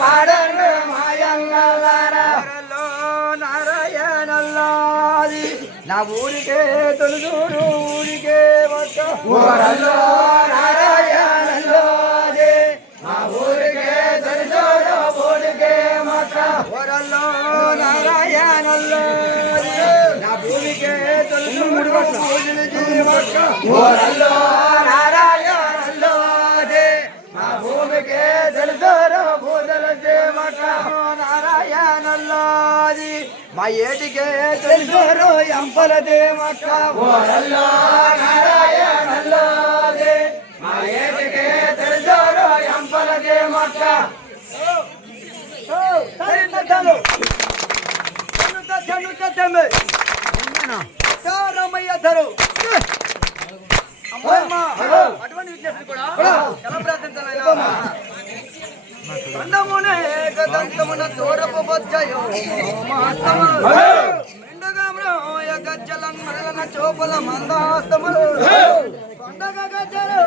పాడను మాయల్లారా నారాయణల్లాది నా ఊరికే తొలుదూరు ఊరికే ఊరల్లో నారాయణల్లాది మా ఊరికే తొలుదూరు ఊరికే ఊరల్లో నారాయణల్లాది నా ఊరికే తొలుదూరు ఊరికి ఊరల్లో నారాయణల్లాది మా భూమికే తెలుసోరు పూజల చేమక నారాయణల్లాది మా ఏటికే తెలుసోరు ఎంపల దేమక ఓరల్లో నారాయణల్లాది మా ఏటికే తెలుసోరు ఎంపల దేమక రామయ్య ధరు అటువంటి విజ్ఞప్తి కూడా ఎలా ప్రార్థించాలైనా కండమునే గదంతమున తోరపు బొజ్జయో మహస్తములు మెండగమ్రోయ గజ్జలం మరలన చోపల మందహస్తములు పండగ గజ్జలు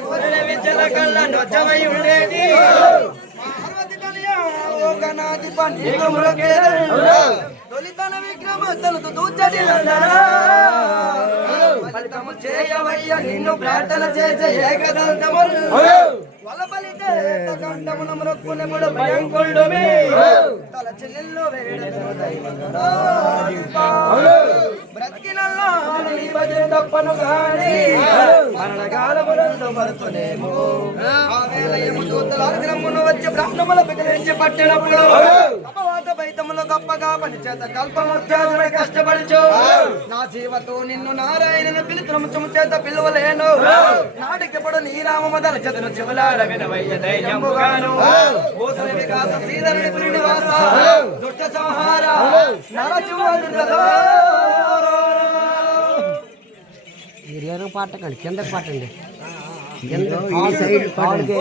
కోరిన విద్యల కళ్ళ నొచ్చమై ఉండేది పార్వతి కలియా ఓ గణాది పండితులకే తొలితన విక్రమ తలుతు దూచడి ఫలితము చేయవయ్య నిన్ను ప్రార్థన చేసే ఏకదంతములు వలబలితే కంఠమున మొక్కునెముడు భయంకొండుమే తల చెల్లెల్లో బ్రతికినల్లో నీ భజన తప్పను గాని మరణకాలములందు పడుతునేమో ఆ వేళ యమదూతలాగ్రమును వచ్చి బ్రహ్మముల పిగిలించి పట్టినప్పుడు అపవాద బైతములు గొప్పగా పనిచేత కల్పముత్యాదులై కష్టపడుచు నా జీవతో నిన్ను నారాయణను పిలుతురముచము చేత పిలువలేను నాటికిప్పుడు నీ నామము దలచదును చెవులార వినవయ్య ధైర్యముగాను భూసని వికాస శ్రీధరుని శ్రీనివాస దుష్ట సంహార ఏరియాలో పాటకండి కిందకి పాటండి సైడ్ పాడు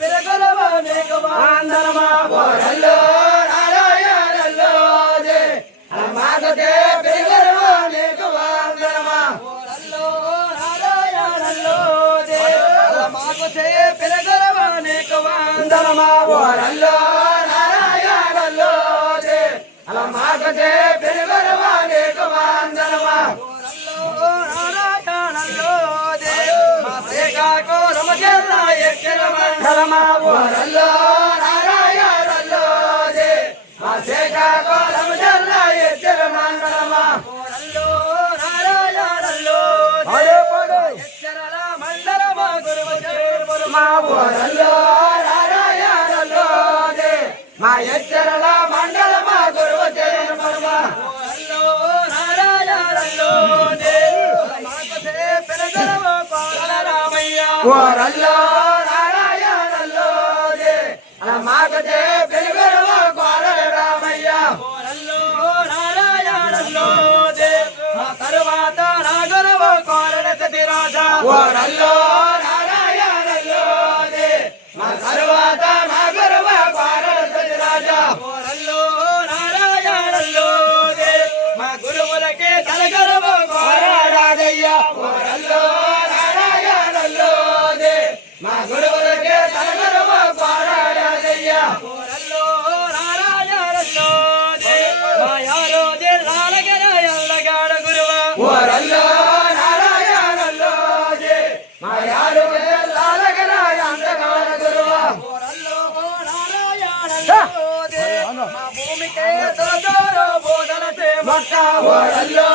పెరగలవా మేఘమా అందరమా మాకతే పెరుగరవా నీకు వందనమా నారాయణల్లో మా శ్రీకాకుళం జిల్లా ఎక్కిన మండలమా ఓరల్లో నారాయణల్లో మా శ్రీకాకుళం జిల్లా ఎక్కిన మండలమా ఓరల్లో నారాయణల్లో ఎచ్చరల మండలమా గురువు మా ఓరల్లో నారాయణల్లో మా ఎచ్చరల మండలమా గురువు చేరుమా ఓరల్లో నారాయణల్లో ఓరల్లో నారాయణల్లో మాకతే పెరుగరవ కోరల రామయ్య ఓరల్లో నారాయణల్లో మా తరువాత నాగరవ కోరల సతిరాజా ఓరల్లో నారాయణల్లో మా తరువాత నాగరవ కోరల సతిరాజా ఓరల్లో నారాయణల్లో మా గురువులకే తలగరవ కోరరాజయ్య ఓరల్లో మా గురువులకే తలగరవ కోరరాజయ్య ఓరల్లో నారాయణల్లో మా యారో జిల్లాలగర ఎల్లగాడ గురువ ఓరల్లో నారాయణల్లో మా యారో జిల్లాలగర ఎల్లగాడ గురువ ఓరల్లో నారాయణల్లో మా భూమికే తొలగరో బోధన చే మొక్క ఓరల్లో